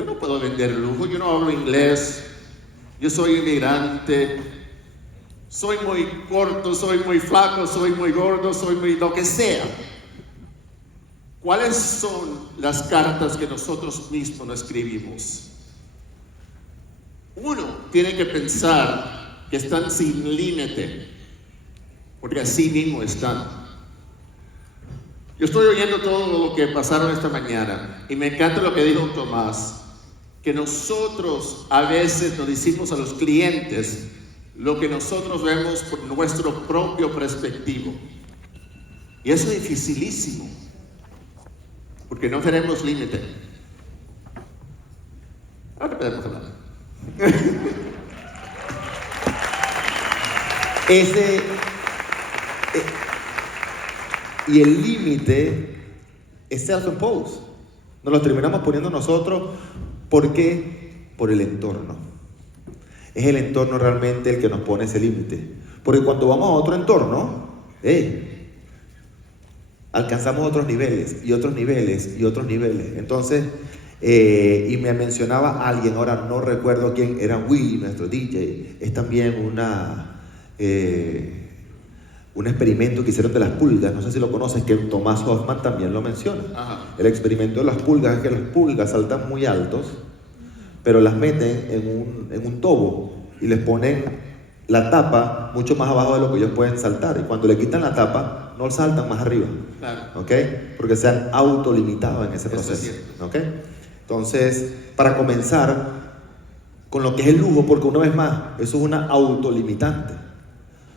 yo no puedo vender lujo, yo no hablo inglés, yo soy inmigrante, soy muy corto, soy muy flaco, soy muy gordo, soy muy lo que sea. ¿Cuáles son las cartas que nosotros mismos nos escribimos? Uno tiene que pensar que están sin límite, porque así mismo están. Yo estoy oyendo todo lo que pasaron esta mañana y me encanta lo que dijo Tomás, que nosotros a veces nos decimos a los clientes lo que nosotros vemos por nuestro propio perspectivo. Y eso es dificilísimo, porque no tenemos límite. Ahora podemos hablar. Y el límite es self-imposed. Nos lo terminamos poniendo nosotros. ¿Por qué? Por el entorno. Es el entorno realmente el que nos pone ese límite. Porque cuando vamos a otro entorno, alcanzamos otros niveles y otros niveles y otros niveles. Entonces, y me mencionaba alguien, ahora no recuerdo quién, era Willy, nuestro DJ. Es también un experimento que hicieron de las pulgas, no sé si lo conoces, que Thomas Hoffman también lo menciona. Ajá. El experimento de las pulgas es que las pulgas saltan muy altos, pero las meten en un tobo y les ponen la tapa mucho más abajo de lo que ellos pueden saltar, y cuando le quitan la tapa no saltan más arriba. Claro. ¿Ok? Porque se han autolimitado en ese proceso. ¿Ok? Entonces, para comenzar con lo que es el lujo, porque una vez más, eso es una autolimitante.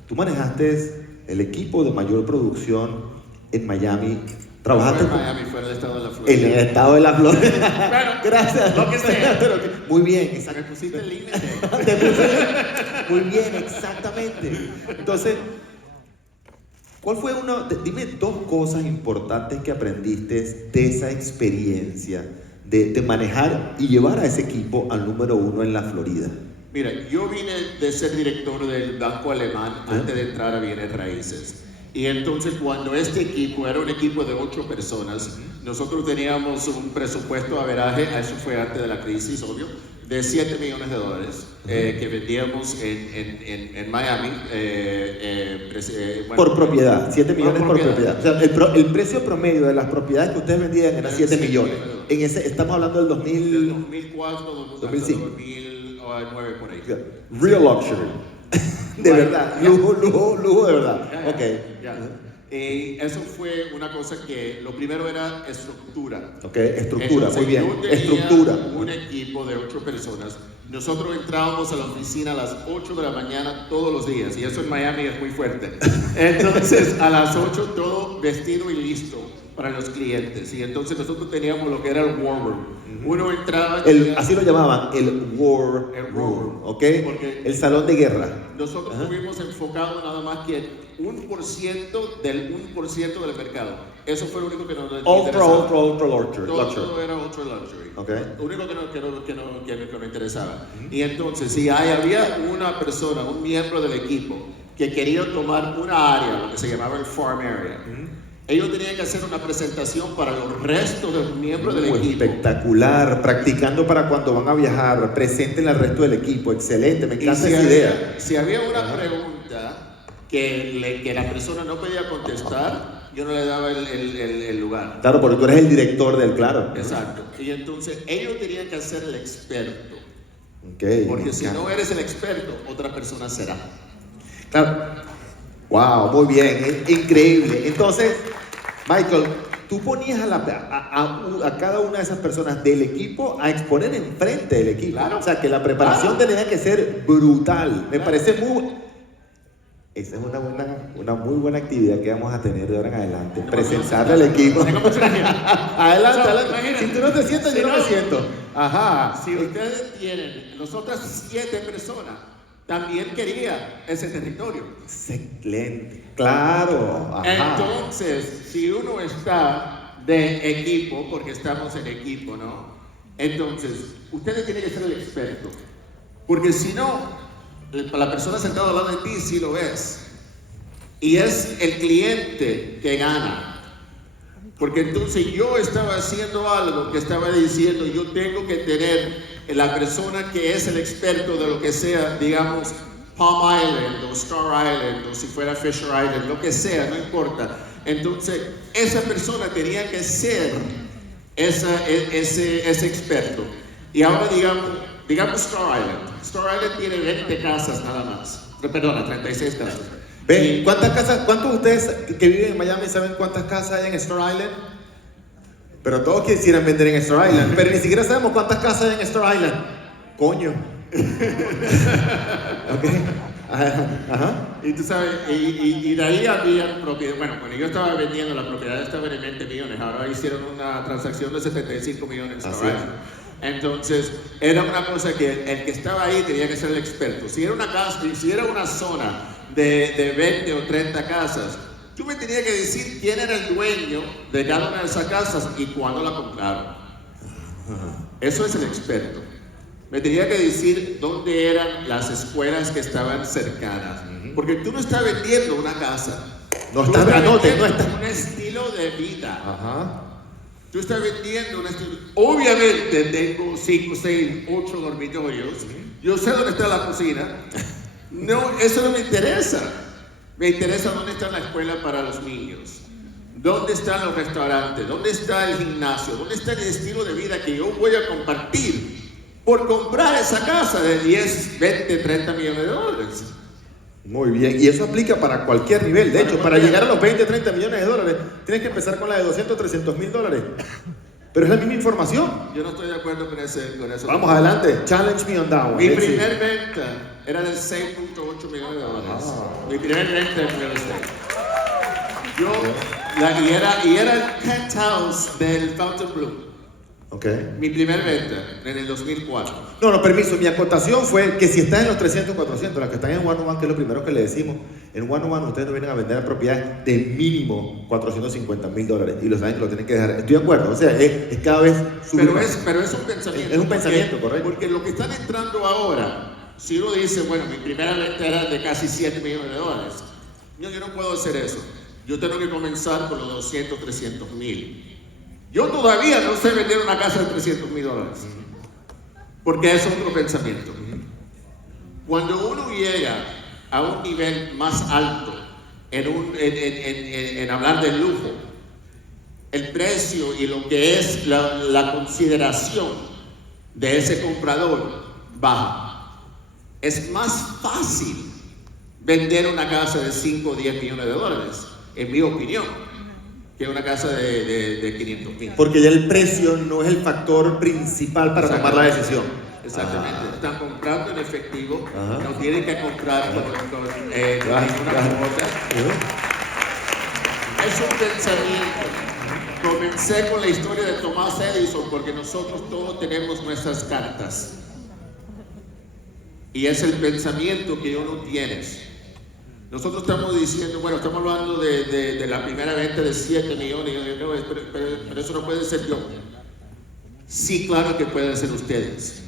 Tú manejaste el equipo de mayor producción en Miami. Trabajaste en Miami, fue en el estado de la Florida. En el estado de la Florida. Bueno, gracias. Lo que sea. Muy bien. Me pusiste el límite. Muy bien, exactamente. Entonces, ¿cuál fue dime dos cosas importantes que aprendiste de esa experiencia de manejar y llevar a ese equipo al número 1 en la Florida? Mira, yo vine de ser director del Banco Alemán antes de entrar a Bienes Raíces. Y entonces cuando este equipo era un equipo de 8 personas, nosotros teníamos un presupuesto de averaje, eso fue antes de la crisis, obvio, de $7 millones que vendíamos en Miami. Bueno, por propiedad, 7 millones por propiedad. O sea, el precio promedio de las propiedades que ustedes vendían era 7 millones. Estamos hablando del 2004, 2005. 2009 por ahí. Real luxury. De verdad, lujo de verdad. Y eso fue una cosa que lo primero era estructura. Estructura, entonces, muy bien. Yo tenía Estructura. un equipo de 8 personas. Nosotros entrábamos a la oficina a las 8 de la mañana todos los días, y eso en Miami es muy fuerte. Entonces, a las 8 todo vestido y listo para los clientes. Y entonces nosotros teníamos lo que era el War Room. Uno entraba... así lo llamaban, el War Room, ¿ok? El salón de guerra. Nosotros estuvimos enfocados nada más que 1% del 1% del mercado. Eso fue lo único que nos interesaba. Ultra luxury. Todo era ultra luxury. Okay. Lo único que nos interesaba. Y entonces, si había una persona, un miembro del equipo, que quería tomar una área, lo que se llamaba el farm area, ellos tenían que hacer una presentación para los restos de los miembros del equipo. Espectacular, practicando para cuando van a viajar, presenten al resto del equipo. Excelente, me encanta esa idea. Si había una pregunta que la persona no podía contestar, yo no le daba el lugar. Claro, porque tú eres el director del claro. Exacto. Y entonces ellos tenían que ser el experto. Porque si no eres el experto, otra persona será. Claro. Wow, muy bien, increíble. Entonces, Michael, tú ponías a cada una de esas personas del equipo a exponer enfrente del equipo. Claro. O sea, que la preparación tenía que ser brutal. Me parece esa es una muy buena actividad que vamos a tener de ahora en adelante. Presentarle al equipo. Adelante. Si tú no te sientas, yo no me siento. Ajá. Si ustedes tienen las otras 7 personas, también quería ese territorio. Excelente. Claro. Ajá. Entonces, si uno está de equipo, porque estamos en equipo, ¿no? Entonces, ustedes tienen que ser el experto. Porque si no, la persona sentada al lado de ti sí lo es. Y es el cliente que gana. Porque entonces yo estaba haciendo algo que estaba diciendo, yo tengo que tener la persona que es el experto de lo que sea, digamos, Palm Island o Star Island o si fuera Fisher Island, lo que sea, no importa. Entonces, esa persona tenía que ser ese experto. Y ahora digamos Star Island. Star Island tiene 20 casas nada más. Perdona, 36 casas. ¿Ven? ¿Cuántos de ustedes que viven en Miami saben cuántas casas hay en Star Island? Pero todos quisieran vender en Star Island, pero ni siquiera sabemos cuántas casas hay en Star Island. Coño. Okay. Ajá. Y tú sabes, y de ahí había propiedad. Bueno, cuando yo estaba vendiendo, la propiedad estaba en 20 millones. Ahora hicieron una transacción de 75 millones. Entonces, era una cosa que el que estaba ahí tenía que ser el experto. Si era una casa, si era una zona de 20 o 30 casas, tú me tenías que decir quién era el dueño de cada una de esas casas y cuándo la compraron. Eso es el experto. Me tenía que decir dónde eran las escuelas que estaban cercanas. Porque tú no estás vendiendo una casa. No estás vendiendo un estilo de vida. Ajá. Tú estás vendiendo un estilo. Obviamente tengo 5, 6, 8 dormitorios. Yo sé dónde está la cocina. No, eso no me interesa. Me interesa dónde está la escuela para los niños. ¿Dónde están los restaurantes? ¿Dónde está el gimnasio? ¿Dónde está el estilo de vida que yo voy a compartir por comprar esa casa de 10, 20, 30 millones de dólares? Muy bien, y eso aplica para cualquier nivel. De hecho, para llegar a los 20, 30 millones de dólares, tienes que empezar con la de 200, 300 mil dólares. Pero es la misma información. Yo no estoy de acuerdo con eso. Vamos adelante, challenge me on that one. Mi primer venta era de 6.8 millones de dólares. Mi primer venta en real estate. Y era el penthouse del Fontainebleau. Okay. Mi primer venta en el 2004. No, permiso, mi acotación fue que si estás en los 300, 400, las que están en 101, que es lo primero que le decimos, en 101 ustedes no vienen a vender la propiedad de mínimo 450 mil dólares y los años lo tienen que dejar. Estoy de acuerdo, o sea, es cada vez subir. Pero es un pensamiento. Es un pensamiento, correcto. Porque lo que están entrando ahora, si uno dice, bueno, mi primera venta era de casi 7 millones de dólares, yo no puedo hacer eso. Yo tengo que comenzar con los 200, 300 mil. Yo todavía no sé vender una casa de 300 mil dólares, porque es otro pensamiento. Cuando uno llega a un nivel más alto en hablar del lujo, el precio y lo que es la consideración de ese comprador baja. Es más fácil vender una casa de 5 o 10 millones de dólares, en mi opinión, que una casa de 500 mil. Porque ya el precio no es el factor principal para tomar la decisión. Exactamente. Están comprando en efectivo. No tienen que comprar con ninguna cuota. Es un pensamiento. Comencé con la historia de Thomas Edison porque nosotros todos tenemos nuestras cartas. Y es el pensamiento que uno tiene. Nosotros estamos diciendo, bueno, estamos hablando de la primera venta de 7 millones, pero eso no puede ser yo. Sí, claro que pueden ser ustedes,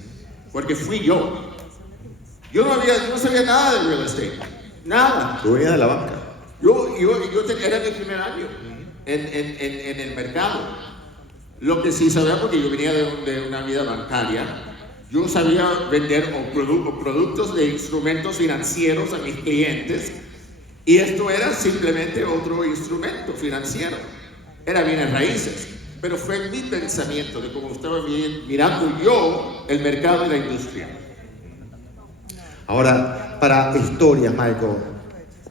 porque fui yo. Yo no sabía nada de real estate, nada. Tú venías de la banca. Era mi primer año en el mercado. Lo que sí sabía, porque yo venía de una vida bancaria, yo sabía vender productos de instrumentos financieros a mis clientes. Y esto era simplemente otro instrumento financiero. Era bienes raíces. Pero fue mi pensamiento de cómo estaba mirando yo el mercado y la industria. Ahora, para historias, Michael,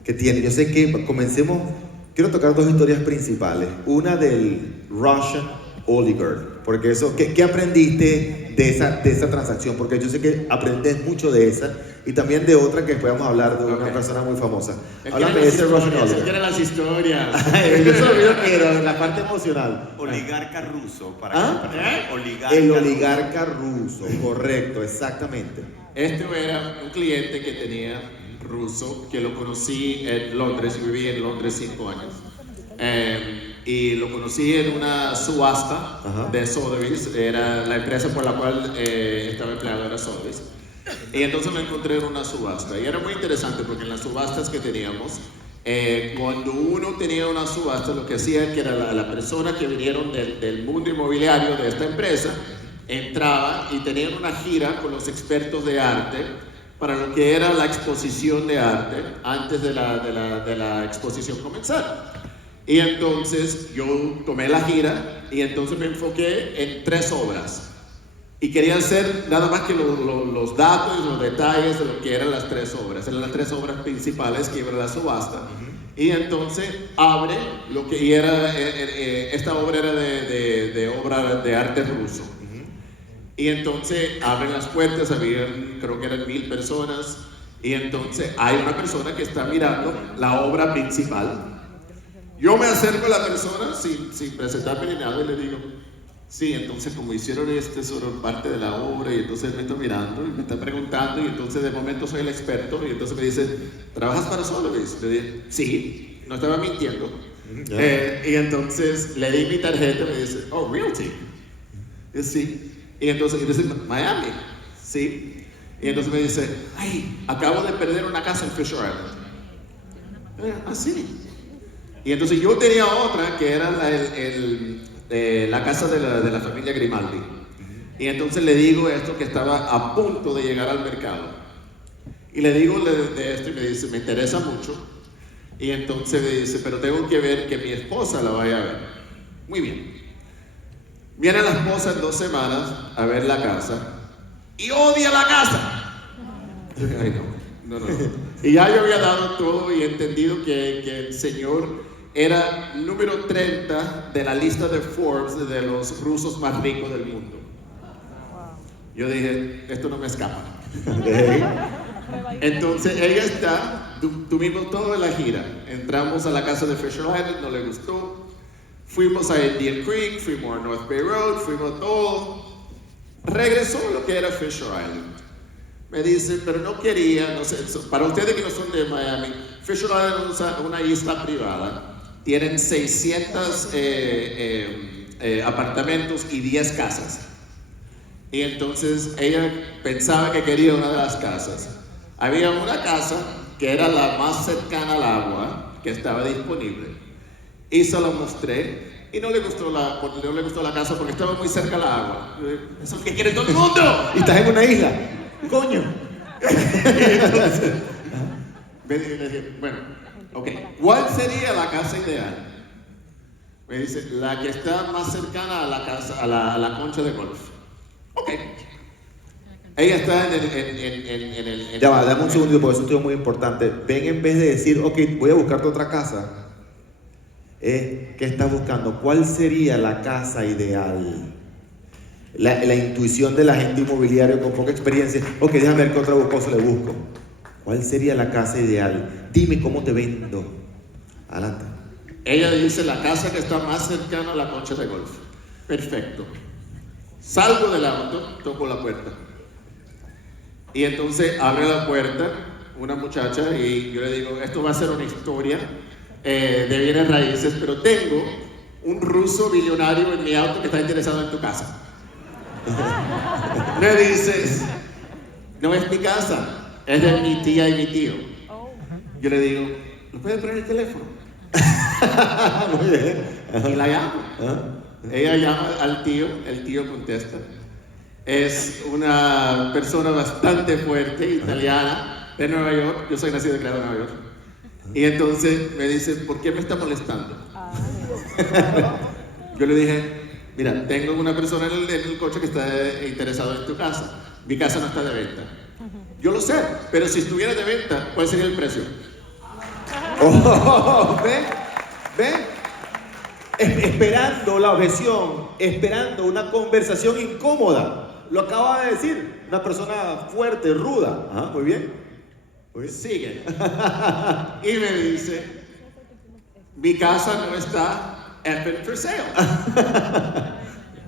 que tiene, yo sé que comencemos, quiero tocar 2 historias principales. Una del Russian oligarch, porque eso, ¿qué aprendiste de esa transacción? Porque yo sé que aprendes mucho de esa y también de otra que después vamos a hablar de una persona muy famosa. Háblame de ese Russian oligarch. ¿Qué eran las historias? Yo solo yo quiero la parte emocional. Oligarca ruso. El oligarca ruso, correcto, exactamente. Este era un cliente que tenía ruso, que lo conocí en Londres, y viví en Londres 5 años. Y lo conocí en una subasta de Sotheby's, era la empresa por la cual estaba empleado, era Sotheby's. Y entonces lo encontré en una subasta. Y era muy interesante porque en las subastas que teníamos, cuando uno tenía una subasta, lo que hacía que era la persona que vinieron del mundo inmobiliario de esta empresa, entraba y tenían una gira con los expertos de arte para lo que era la exposición de arte antes de la exposición comenzar. Y entonces yo tomé la gira y entonces me enfoqué en 3 obras. Y quería hacer nada más que los datos y los detalles de lo que eran las 3 obras. Eran las 3 obras principales que iba a la subasta. Y entonces abre lo que era, esta obra era de obra de arte ruso. Y entonces abren las puertas, creo que eran 1000 personas. Y entonces hay una persona que está mirando la obra principal. Yo me acerco a la persona sin presentarme ni nada y le digo, sí, entonces como hicieron sobre parte de la obra, y entonces me está mirando y me está preguntando, y entonces de momento soy el experto, y entonces me dice, ¿trabajas para Sotheby's? Le dije, sí, no estaba mintiendo. Y entonces le di mi tarjeta y me dice, oh, Realty. Y sí. Y entonces dice, Miami. Sí. Y entonces me dice, ay, acabo de perder una casa en Fisher Island. Sí. Y entonces yo tenía otra que era la casa de la familia Grimaldi. Y entonces le digo esto, que estaba a punto de llegar al mercado. Y le digo de esto y me dice, me interesa mucho. Y entonces me dice, pero tengo que ver que mi esposa la vaya a ver. Muy bien. Viene la esposa en 2 semanas a ver la casa y odia la casa. Ay, no. Y ya yo había dado todo y entendido que el señor era número 30 de la lista de Forbes de los rusos más ricos del mundo. Yo dije, esto no me escapa. Entonces ella está, tuvimos toda la gira. Entramos a la casa de Fisher Island, no le gustó. Fuimos a Indian Creek, fuimos a North Bay Road, fuimos todo. Regresó a lo que era Fisher Island. Me dice, pero no quería, no sé, para ustedes que no son de Miami, Fisher Island es una isla privada. Tienen 600 apartamentos y 10 casas. Y entonces ella pensaba que quería una de las casas. Había una casa que era la más cercana al agua, que estaba disponible. Y se la mostré y no le gustó la casa porque estaba muy cerca al agua. Eso es lo que quiere todo el mundo. Y estás en una isla. Coño. Entonces, me dije, bueno, ok, ¿cuál sería la casa ideal? Me dice, la que está más cercana a la casa, a la concha de golf. Ok. Ella está en el... Ya va, dame un segundito porque eso es muy importante. Ven, en vez de decir, ok, voy a buscarte otra casa, ¿qué estás buscando? ¿Cuál sería la casa ideal? La intuición de la gente inmobiliaria con poca experiencia. Ok, déjame ver qué otra cosa le busco. ¿Cuál sería la casa ideal? Dime cómo te vendo. Adelante. Ella dice la casa que está más cercana a la concha de golf. Perfecto. Salgo del auto, toco la puerta. Y entonces abre la puerta una muchacha y yo le digo, esto va a ser una historia de bienes raíces, pero tengo un ruso millonario en mi auto que está interesado en tu casa. Me dices, no es mi casa, es de mi tía y mi tío. Yo le digo, ¿no puedes poner el teléfono? Muy bien. Y la llamo. Ella llama al tío, el tío contesta. Es una persona bastante fuerte, italiana, de Nueva York. Yo soy nacido y criado en Nueva York. Y entonces me dice, ¿por qué me está molestando? Yo le dije, mira, tengo una persona en el coche que está interesado en tu casa. Mi casa no está de venta. Yo lo sé, pero si estuviera de venta, ¿cuál sería el precio? ¿Ven? Esperando la objeción, esperando una conversación incómoda. Lo acaba de decir, una persona fuerte, ruda. Ajá, muy bien. Sigue. Y me dice, mi casa no está effing for sale.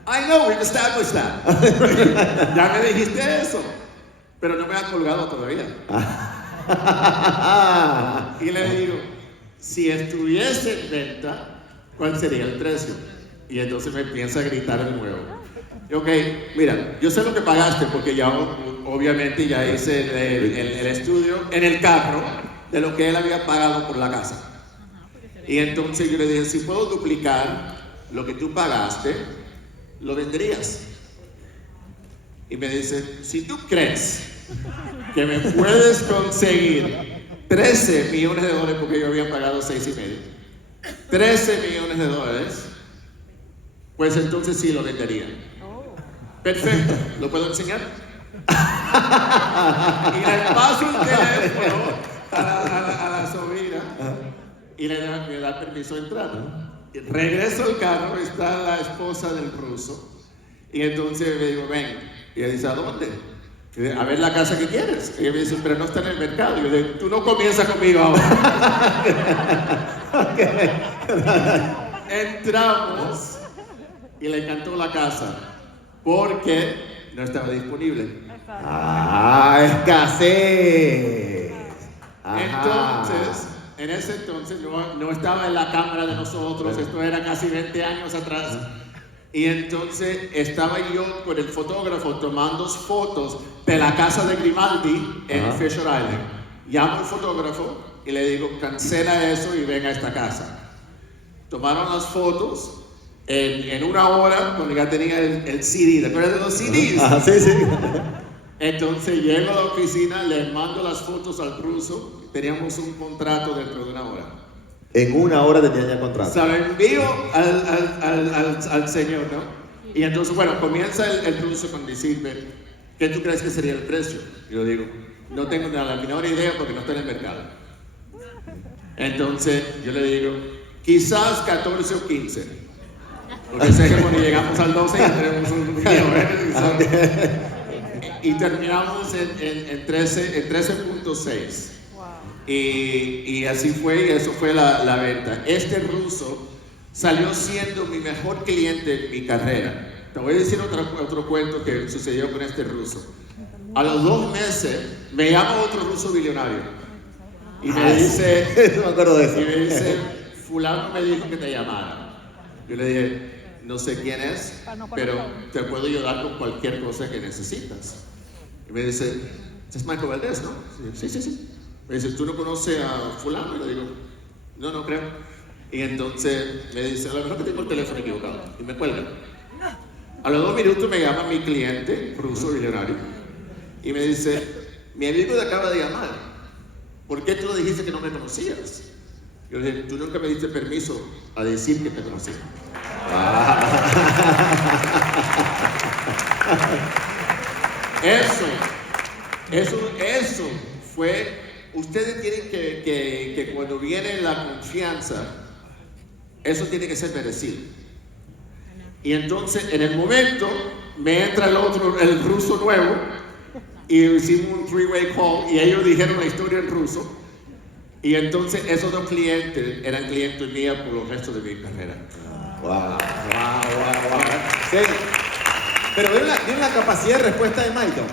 I know, we've established that. Ya me dijiste eso, pero no me ha colgado todavía. Y le digo, si estuviese en venta, ¿cuál sería el precio? Y entonces me empieza a gritar de nuevo. Ok, mira, yo sé lo que pagaste porque ya obviamente ya hice el estudio en el carro de lo que él había pagado por la casa. Y entonces yo le dije, si puedo duplicar lo que tú pagaste, lo venderías. Y me dice, si tú crees que me puedes conseguir 13 millones de dólares, porque yo había pagado 6,5, 13 millones de dólares, pues entonces sí lo vendería. Perfecto, ¿lo puedo enseñar? Y le paso el teléfono a la sobrina y le da permiso de entrar. Y regreso al carro, está la esposa del ruso, y entonces le digo, ven. Y ella dice, ¿a dónde? Y dice, a ver la casa que quieres. Y ella me dice, pero no está en el mercado. Y yo le digo, tú no comienzas conmigo ahora. Entramos y le encantó la casa porque no estaba disponible. Escasez. Entonces, en ese entonces no estaba en la cámara de nosotros, esto era casi 20 años atrás. Y entonces estaba yo con el fotógrafo tomando fotos de la casa de Grimaldi en Fisher Island. Llamo al fotógrafo y le digo, cancela eso y ven a esta casa. Tomaron las fotos en una hora, cuando ya tenía el CD. ¿Te acuerdas de los CDs? Sí. Entonces llego a la oficina, le mando las fotos al ruso. Teníamos un contrato dentro de una hora. En una hora tenían ya contrato. Se lo envío al señor, ¿no? Y entonces, bueno, comienza el ruso con decirme, ¿qué tú crees que sería el precio? Yo digo, no tengo ni la menor idea porque no está en el mercado. Entonces yo le digo, quizás 14 o 15. Porque sé que cuando llegamos al 12 ya tenemos un lío, y terminamos en 13.6. Y así fue, y eso fue la venta. Este ruso salió siendo mi mejor cliente en mi carrera. Te voy a decir otro cuento que sucedió con este ruso. A los 2 meses me llama otro ruso billonario y me dice, no me acuerdo de eso. Y me dice, fulano me dijo que te llamara. Yo le dije, no sé quién es, pero te puedo ayudar con cualquier cosa que necesitas. Y me dice, es Michael Valdés, ¿no? Sí. Me dice, ¿tú no conoces a fulano? Y le digo, no creo. Y entonces me dice, a lo mejor que tengo el teléfono equivocado. Y me cuelga. A los 2 minutos me llama mi cliente, ruso millonario, y me dice, mi amigo te acaba de llamar. ¿Por qué tú le dijiste que no me conocías? Yo le dije, tú nunca me diste permiso a decir que te conocía. Eso fue. Ustedes tienen que cuando viene la confianza, eso tiene que ser merecido. Y entonces, en el momento, me entra el ruso nuevo, y hicimos un 3-way call, y ellos dijeron la historia en ruso. Y entonces, esos 2 clientes eran clientes míos por los restos de mi carrera. Wow. Sí. Pero ¿ven la capacidad de respuesta de Michael?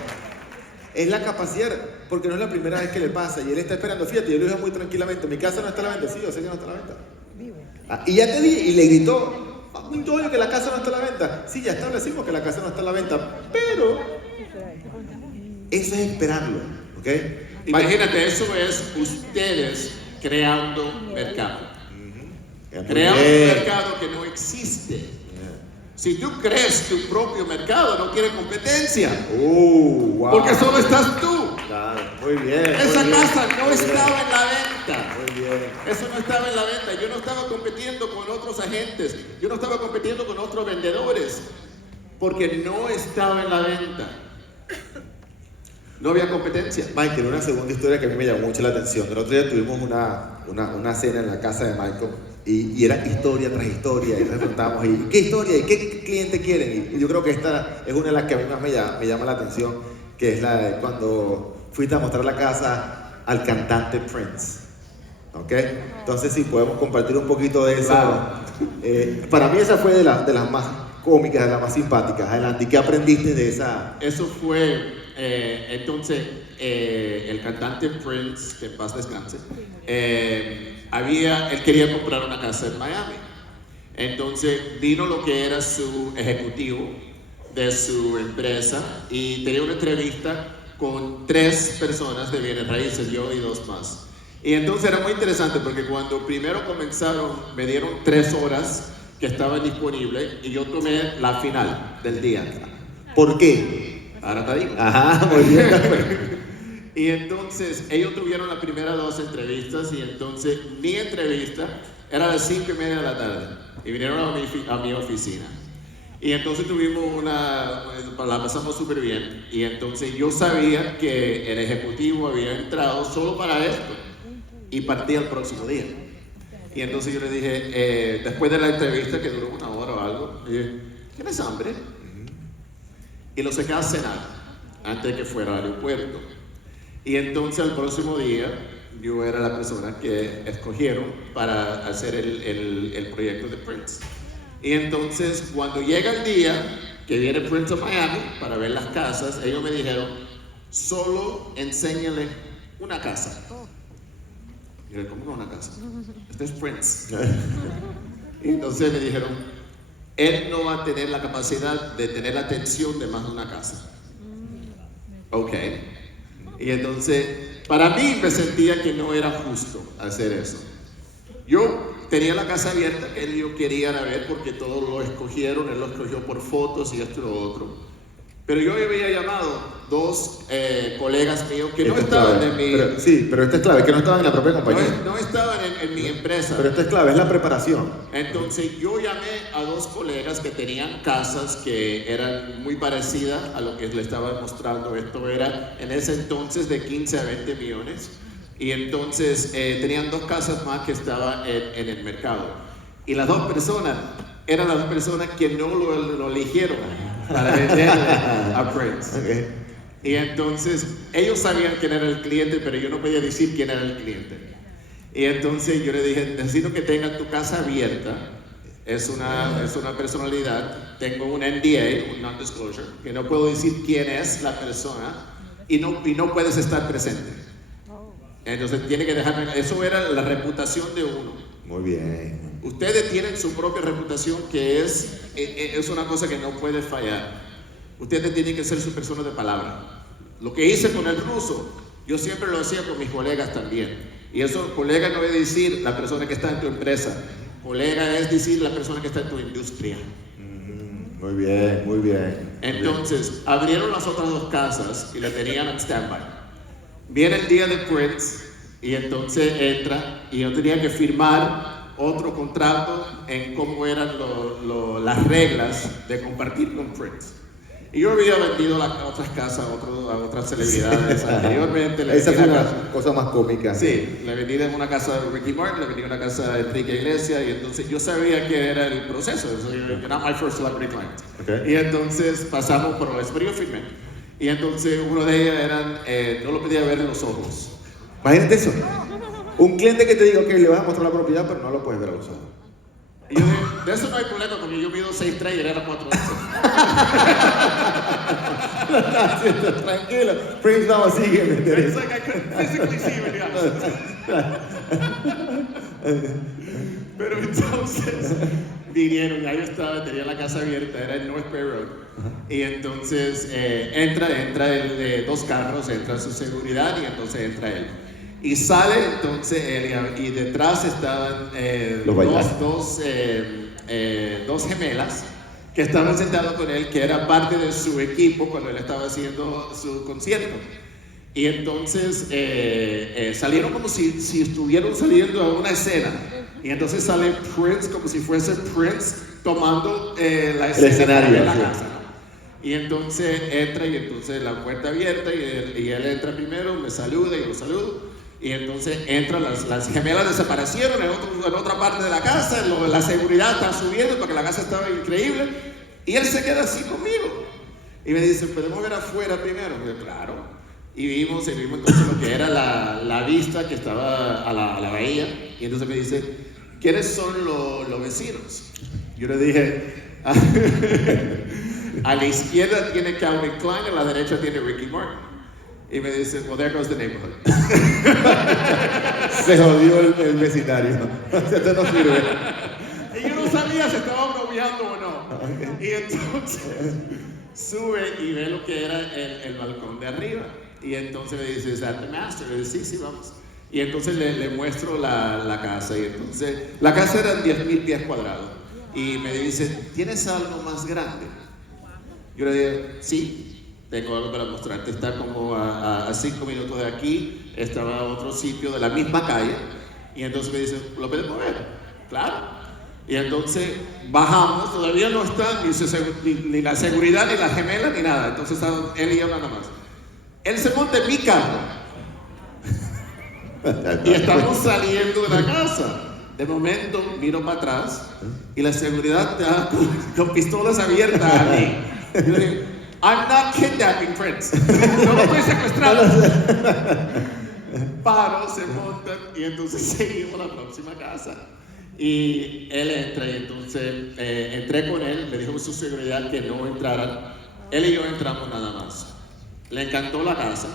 Es la capacidad, porque no es la primera vez que le pasa y él está esperando. Fíjate, yo lo dije muy tranquilamente, mi casa no está a la venta. Sí, yo sé que no está a la venta. Y ya te dije, y le gritó, muy obvio que la casa no está a la venta. Sí, ya establecimos que la casa no está a la venta, pero eso es esperarlo, ¿ok? Imagínate, eso es ustedes creando mercado. Creando un mercado que no existe. Si tú crees tu propio mercado, no quiere competencia. Wow. Porque solo estás tú. Claro, muy bien. Esa casa no estaba en la venta. Muy bien. Eso no estaba en la venta. Yo no estaba compitiendo con otros agentes. Yo no estaba compitiendo con otros vendedores. Porque no estaba en la venta. No había competencia. Michael, una segunda historia que a mí me llamó mucho la atención. El otro día tuvimos una cena en la casa de Michael y era historia tras historia y nos preguntamos, ¿y qué historia? ¿Y qué cliente quieren? Y yo creo que esta es una de las que a mí más me llama la atención, que es la de cuando fuiste a mostrar la casa al cantante Prince. ¿Ok? Entonces, si podemos compartir un poquito de eso. Claro. Para mí esa fue de las más cómicas, de las más simpáticas. Adelante, ¿y qué aprendiste de esa? Eso fue, entonces, el cantante Prince, que en paz descanse, él quería comprar una casa en Miami. Entonces vino lo que era su ejecutivo de su empresa y tenía una entrevista con 3 personas de bienes raíces, yo y 2 más. Y entonces era muy interesante porque cuando primero comenzaron, me dieron 3 horas que estaban disponibles y yo tomé la final del día. ¿Por qué? Ahora te digo. Ajá, muy bien. Y entonces ellos tuvieron las primeras 2 entrevistas y entonces mi entrevista era a las 5:30 de la tarde y vinieron a mi oficina. Y entonces tuvimos la pasamos súper bien y entonces yo sabía que el ejecutivo había entrado solo para esto y partía el próximo día. Y entonces yo le dije, después de la entrevista que duró 1 hora o algo, le dije, ¿tienes hambre? Y lo saqué a cenar antes de que fuera al aeropuerto. Y entonces el próximo día yo era la persona que escogieron para hacer el proyecto de Prince. Y entonces cuando llega el día que viene Prince a Miami para ver las casas, ellos me dijeron, solo enséñale una casa. Y yo, ¿cómo que una casa? Este es Prince. Y entonces me dijeron, él no va a tener la capacidad de tener la atención de más de una casa. Ok. Y entonces, para mí me sentía que no era justo hacer eso. Yo tenía la casa abierta que ellos querían ver porque todos lo escogieron, él lo escogió por fotos y esto y lo otro. Pero yo había llamado 2 colegas míos que no estaban en mi... Pero esta es clave, que no estaban en la propia compañía. No estaban en mi empresa. Pero esta es clave, es la preparación. Entonces yo llamé a 2 colegas que tenían casas que eran muy parecidas a lo que le estaba mostrando. Esto era en ese entonces de 15 a 20 millones. Y entonces tenían 2 casas más que estaban en el mercado. Y las 2 personas eran las 2 personas que no lo eligieron para venderle a Prince. Okay. Y entonces ellos sabían quién era el cliente, pero yo no podía decir quién era el cliente. Y entonces yo le dije, necesito que tengas tu casa abierta. Es una personalidad. Tengo un NDA, un non-disclosure, que no puedo decir quién es la persona y no puedes estar presente. Entonces tiene que dejarme. Eso era la reputación de uno. Muy bien. Ustedes tienen su propia reputación que es una cosa que no puede fallar. Ustedes tienen que ser su persona de palabra. Lo que hice con el ruso, yo siempre lo hacía con mis colegas también. Y eso, colega no es decir la persona que está en tu empresa. Colega es decir la persona que está en tu industria. Muy bien, muy bien. Entonces, abrieron las otras 2 casas y la tenían en standby. Viene el día de Prince y entonces entra y yo tenía que firmar otro contrato en cómo eran las reglas de compartir con Prince. Y yo había vendido las otras casas a otras celebridades anteriormente. Esa fue una cosa más cómica. Sí, le vendí en una casa de Ricky Martin, le vendí en una casa de Enrique Iglesias y entonces yo sabía que era el proceso. You're not my first celebrity client. Okay. Y entonces pasamos por el pero yo firmé. Y entonces uno de ellas no lo podía ver en los ojos. Imagínate eso. Un cliente que te diga, ok, le vas a mostrar la propiedad, pero no lo puedes ver a los ojos. Y yo dije, de eso no hay problema porque yo mido 6'3" y él era 4'11". Tranquilo, Prince, vamos, sígueme. It's like I couldn't physically see him in the eyes. Pero entonces vinieron, y ahí estaba, tenía la casa abierta, era en North Bay Road. Y entonces entra 2 carros, entra su seguridad y entonces entra él. Y sale entonces él y detrás estaban dos gemelas que estaban sentados con él, que era parte de su equipo cuando él estaba haciendo su concierto. Y entonces salieron como si estuvieran saliendo a una escena. Y entonces sale Prince como si fuese Prince tomando la escena de la casa. Y entonces entra y entonces la puerta abierta y él entra primero, me saluda y yo lo saludo. Y entonces entran las gemelas, desaparecieron en otra parte de la casa, la seguridad está subiendo porque la casa estaba increíble. Y él se queda así conmigo. Y me dice, ¿podemos ver afuera primero? Y yo, claro. Y vimos entonces lo que era la vista que estaba a la bahía. Y entonces me dice, ¿quiénes son los vecinos? Yo le dije, a la izquierda tiene Calvin Klein, a la derecha tiene Ricky Martin. Y me dice, well, there goes the neighborhood. Se jodió el vecindario. Esto no sirve. Y yo no sabía si estaba bromeando o no. Okay. Y entonces sube y ve lo que era el balcón de arriba. Y entonces me dice, ¿is that the master? Y le dice, sí, vamos. Y entonces le muestro la casa. Y entonces, la casa era 10,000 pies cuadrados. Y me dice, ¿tienes algo más grande? Yo le dije, sí, tengo algo para mostrarte. Está como a 5 minutos de aquí. Estaba otro sitio de la misma calle. Y entonces me dice, ¿lo puedes mover? Claro. Y entonces bajamos, todavía no está ni la seguridad, ni la gemela, ni nada. Entonces están él y yo nada más. Él se monta en mi carro. Y estamos saliendo de la casa. De momento miro para atrás y la seguridad está con pistolas abiertas a mí. Yo le digo, I'm not kidnapping friends. No lo estoy secuestrando. Paro, se montan y entonces seguimos a la próxima casa. Y él entra y entonces entré con él, le dijo a su seguridad que no entraran. Él y yo entramos nada más. Le encantó la casa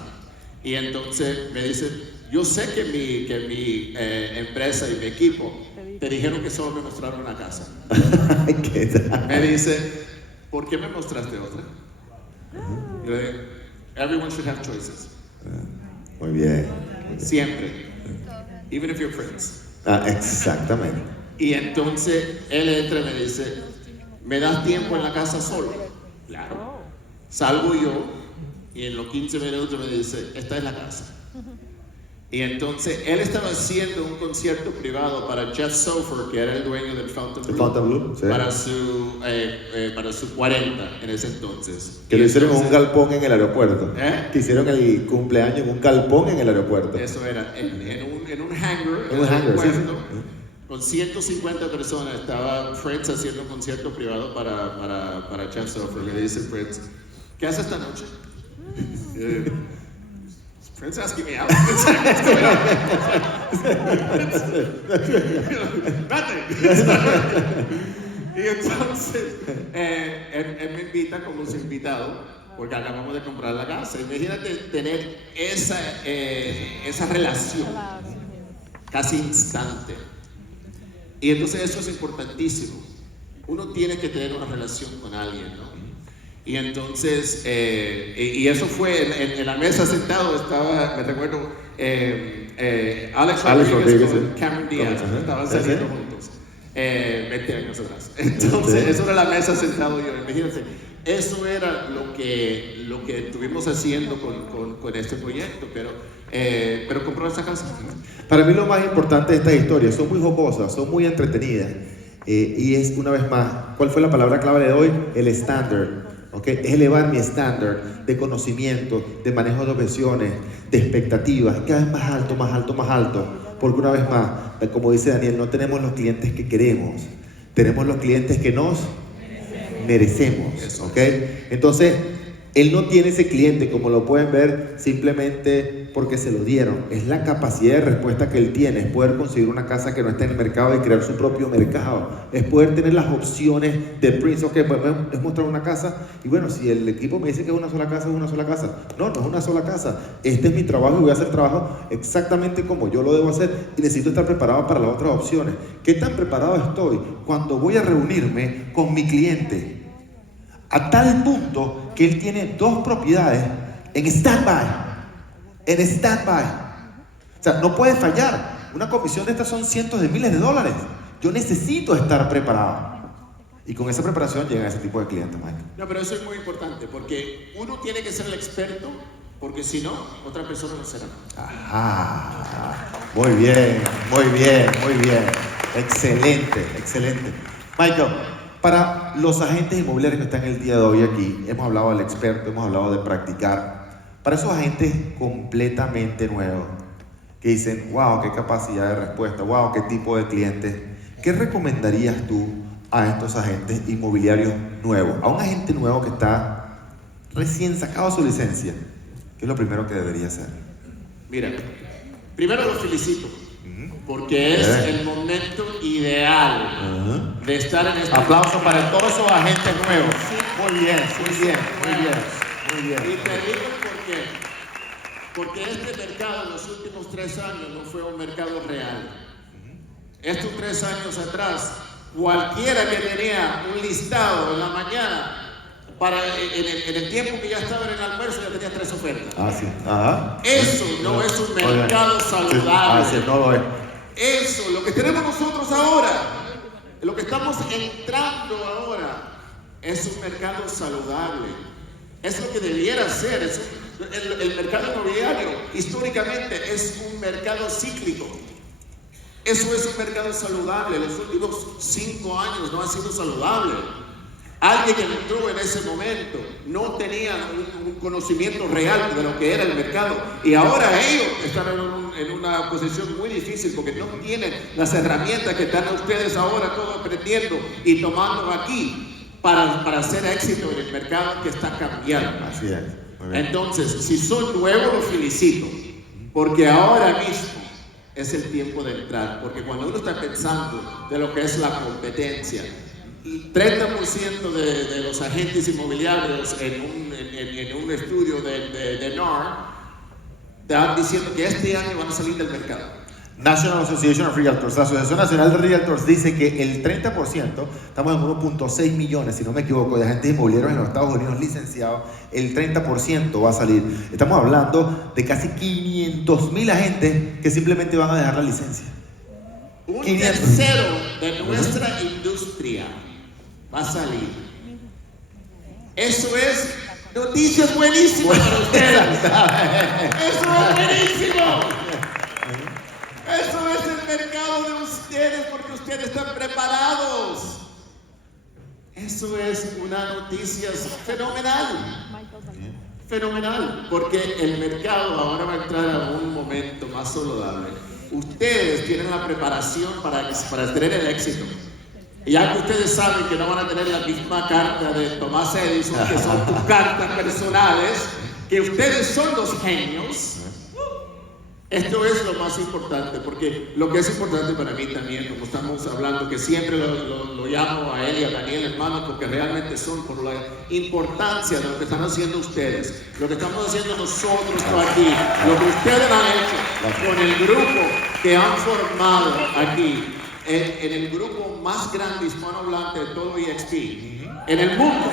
y entonces me dice, yo sé que mi empresa y mi equipo te dijeron que solo me mostraron una casa. ¿Qué tal? Me dice, ¿por qué me mostraste otra? Yo le digo, everyone should have choices. Muy bien. Siempre. Even if you're friends. Exactamente. Y entonces él entra y me dice, ¿me das tiempo en la casa solo? Claro. Salgo yo y en los 15 minutos me dice, esta es la casa. Y entonces él estaba haciendo un concierto privado para Jeff Sofer, que era el dueño del Fontainebleau, sí. para su 40 en ese entonces. Que lo hicieron en un galpón en el aeropuerto. ¿Eh? Que hicieron el cumpleaños en un galpón en el aeropuerto. Eso era, en un hangar, En un hangar, sí. Con 150 personas. Estaba Fritz haciendo un concierto privado para Jeff Sofer. Le dice Fritz, ¿qué haces esta noche? Friends asking me out. What's going on? Nothing. Y entonces, él me invita como su invitado, porque acabamos de comprar la casa. Imagínate tener esa relación casi instante. Y entonces eso es importantísimo. Uno tiene que tener una relación con alguien, ¿no? Y entonces, y eso fue, en la mesa sentado estaba, me recuerdo, Alex Rodríguez con Cameron Díaz, estaban saliendo juntos, 20 años atrás. Entonces, eso era la mesa sentado yo, imagínense, eso era lo que estuvimos haciendo con este proyecto, pero compró esta casa. Para mí lo más importante de estas historias, son muy jocosas, son muy entretenidas, y es una vez más, ¿cuál fue la palabra clave de hoy? El estándar. Okay, es elevar mi estándar de conocimiento, de manejo de objeciones, de expectativas, cada vez más alto, más alto, más alto. Porque una vez más, como dice Daniel, no tenemos los clientes que queremos, tenemos los clientes que nos merecemos. ¿Okay? Entonces, él no tiene ese cliente, como lo pueden ver, simplemente porque se lo dieron. Es la capacidad de respuesta que él tiene, es poder conseguir una casa que no está en el mercado y crear su propio mercado. Es poder tener las opciones de Prince. Ok, pues es mostrar una casa y bueno, si el equipo me dice que es una sola casa, es una sola casa. No, no es una sola casa. Este es mi trabajo y voy a hacer trabajo exactamente como yo lo debo hacer y necesito estar preparado para las otras opciones. ¿Qué tan preparado estoy cuando voy a reunirme con mi cliente? A tal punto que él tiene 2 propiedades en stand-by. En stand-by. O sea, no puede fallar. Una comisión de estas son cientos de miles de dólares. Yo necesito estar preparado. Y con esa preparación llegan a ese tipo de clientes, Mike. No, pero eso es muy importante, porque uno tiene que ser el experto, porque si no, otra persona no será. Ajá. Muy bien, muy bien, muy bien. Excelente, excelente. Michael, para los agentes inmobiliarios que están el día de hoy aquí, hemos hablado del experto, hemos hablado de practicar. Para esos agentes completamente nuevos, que dicen, wow, qué capacidad de respuesta, wow, qué tipo de clientes, ¿qué recomendarías tú a estos agentes inmobiliarios nuevos? A un agente nuevo que está recién sacado su licencia, ¿qué es lo primero que debería hacer? Mira, primero los felicito, porque es el momento ideal de estar en este... Aplauso para todos esos agentes nuevos. Muy bien, muy bien, muy bien. Muy bien. Y te digo por qué. Porque este mercado en los últimos 3 años no fue un mercado real. Estos 3 años atrás, cualquiera que tenía un listado en la mañana en el tiempo que ya estaba en el almuerzo, ya tenía 3 ofertas. Ah, sí. Ajá. Eso no es un mercado saludable. Sí, no lo es. Eso, lo que tenemos nosotros ahora, lo que estamos entrando ahora, es un mercado saludable. Es lo que debiera ser. El mercado inmobiliario históricamente es un mercado cíclico. Eso es un mercado saludable. Los últimos 5 años no ha sido saludable. Alguien que entró en ese momento no tenía un conocimiento real de lo que era el mercado, y ahora ellos están en una posición muy difícil porque no tienen las herramientas que están ustedes ahora todos aprendiendo y tomando aquí para hacer éxito en el mercado que está cambiando. Así es. Muy bien. Entonces, si son nuevos, los felicito, porque ahora mismo es el tiempo de entrar, porque cuando uno está pensando de lo que es la competencia, el 30% de los agentes inmobiliarios en un estudio de NAR están diciendo que este año van a salir del mercado. National Association of Realtors, la Asociación Nacional de Realtors, dice que el 30%, estamos en 1.6 millones, si no me equivoco, de agentes inmobiliarios en los Estados Unidos licenciados, el 30% va a salir. Estamos hablando de casi 500,000 agentes que simplemente van a dejar la licencia. Un tercero de nuestra industria va a salir. Eso es noticias buenísimas para ustedes. Eso es buenísimo. Eso es el mercado de ustedes porque ustedes están preparados. Eso es una noticia fenomenal. Fenomenal, porque el mercado ahora va a entrar a un momento más saludable. Ustedes tienen la preparación para tener el éxito. Y ya que ustedes saben que no van a tener la misma carta de Thomas Edison, que son tus cartas personales, que ustedes son los genios. Esto es lo más importante, porque lo que es importante para mí también, como estamos hablando, que siempre lo llamo a él y a Daniel hermano, porque realmente son por la importancia de lo que están haciendo ustedes, lo que estamos haciendo nosotros aquí, lo que ustedes han hecho con el grupo que han formado aquí, en el grupo más grande hispanohablante de todo EXP, en el mundo.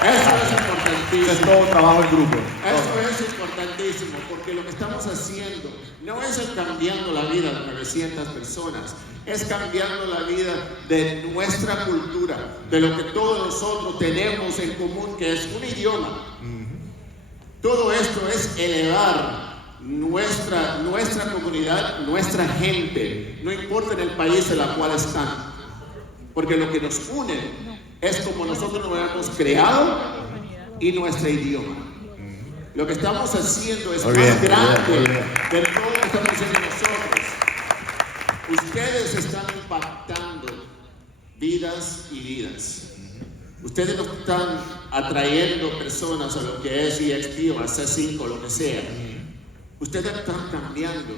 Eso es importantísimo. Es todo trabajo en grupo. Eso es importantísimo, porque lo que estamos haciendo no es cambiando la vida de 900 personas, es cambiando la vida de nuestra cultura, de lo que todos nosotros tenemos en común, que es un idioma. Todo esto es elevar nuestra comunidad, nuestra gente, no importa en el país en el cual están, porque lo que nos une es como nosotros nos hemos creado y nuestro idioma. Lo que estamos haciendo es más grande de todo lo que estamos haciendo nosotros. Ustedes están impactando vidas y vidas. Ustedes no están atrayendo personas a lo que es EXP o a C5, lo que sea. Ustedes están cambiando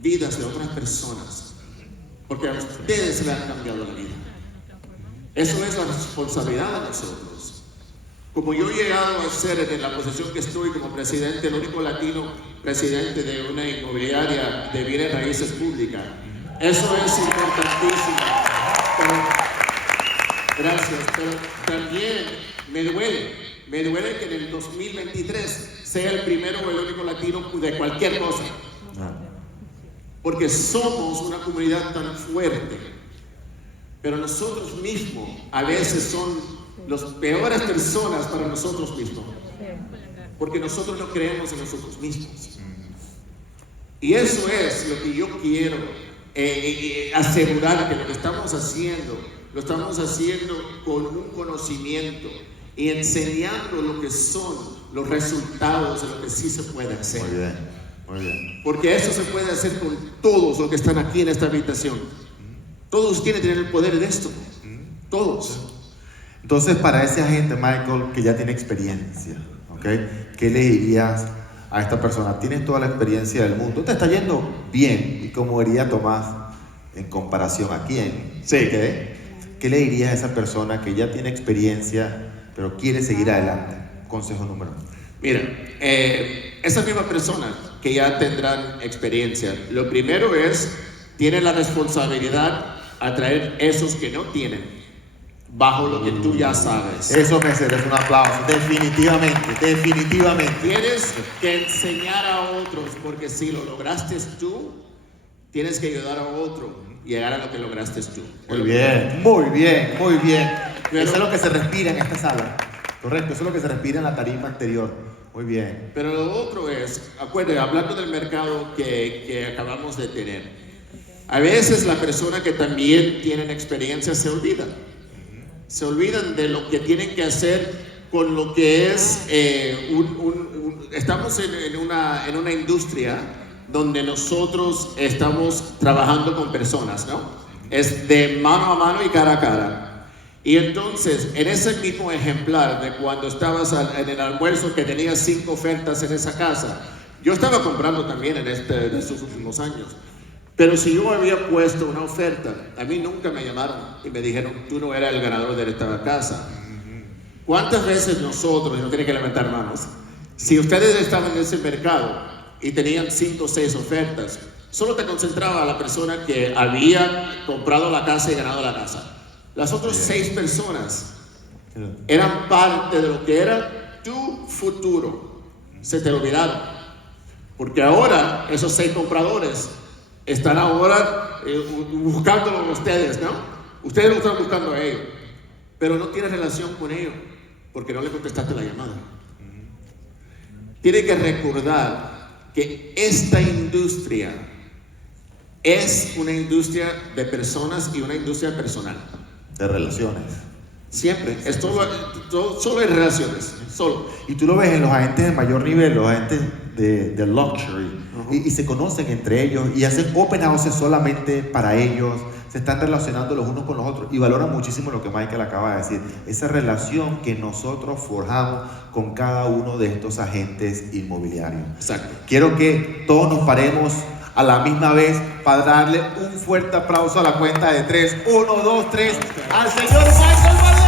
vidas de otras personas, porque a ustedes se les ha cambiado la vida. Eso es la responsabilidad de nosotros. Como yo he llegado a ser en la posición que estoy como presidente, el único latino presidente de una inmobiliaria de bienes raíces pública, eso es importantísimo. Gracias, pero también me duele que en el 2023 sea el primero o el único latino de cualquier cosa. Porque somos una comunidad tan fuerte, pero nosotros mismos a veces son las peores personas para nosotros mismos, porque nosotros no creemos en nosotros mismos. Y eso es lo que yo quiero asegurar, que lo que estamos haciendo, lo estamos haciendo con un conocimiento y enseñando lo que son los resultados de lo que sí se puede hacer. Muy bien, muy bien. Porque eso se puede hacer con todos los que están aquí en esta habitación. Todos quieren tener el poder de esto. Todos. Entonces, para ese agente, Michael, que ya tiene experiencia, ¿ok? ¿Qué le dirías a esta persona? Tienes toda la experiencia del mundo, te está yendo bien, y como diría Tomás, en comparación a quién. Sí. ¿Qué le dirías a esa persona que ya tiene experiencia, pero quiere seguir adelante? Consejo número 1. Mira, esas mismas personas que ya tendrán experiencia, lo primero es, tienen la responsabilidad a traer esos que no tienen. bajo lo que tú ya sabes. Eso me merece un aplauso, definitivamente. Tienes que enseñar a otros, porque si lo lograste tú, tienes que ayudar a otro y llegar a lo que lograste tú. Muy bien. Eso es lo que se respira en esta sala. Correcto, eso es lo que se respira en la tarima anterior. Muy bien. Pero lo otro es, acuérdate, hablando del mercado que acabamos de tener, a veces la persona que también tienen experiencia se olvidan. Se olvidan de lo que tienen que hacer con lo que es estamos en una industria donde nosotros estamos trabajando con personas, ¿no? Es de mano a mano y cara a cara. Y entonces, en ese mismo ejemplar de cuando estabas en el almuerzo que tenías 5 ofertas en esa casa, yo estaba comprando también en estos últimos años. Pero si yo había puesto una oferta, a mí nunca me llamaron y me dijeron, tú no eras el ganador de esta casa. ¿Cuántas veces nosotros, y no tienen que levantar manos, si ustedes estaban en ese mercado y tenían 5 o 6 ofertas, solo te concentraba a la persona que había comprado la casa y ganado la casa? Las otras 6 personas eran parte de lo que era tu futuro. Se te olvidaron. Porque ahora esos 6 compradores están ahora buscándolo a ustedes, ¿no? Ustedes lo están buscando a ellos. Pero no tienes relación con ellos porque no le contestaste la llamada. Tiene que recordar que esta industria es una industria de personas y una industria personal. De relaciones. Siempre, es solo en relaciones, solo. Y tú lo ves en los agentes de mayor nivel, los agentes de luxury, y se conocen entre ellos y hacen open houses solamente para ellos, se están relacionando los unos con los otros y valoran muchísimo lo que Michael acaba de decir, esa relación que nosotros forjamos con cada uno de estos agentes inmobiliarios. Exacto. Quiero que todos nos paremos a la misma vez para darle un fuerte aplauso a la cuenta de 3. 1, 2, 3. Al señor Michael Valera.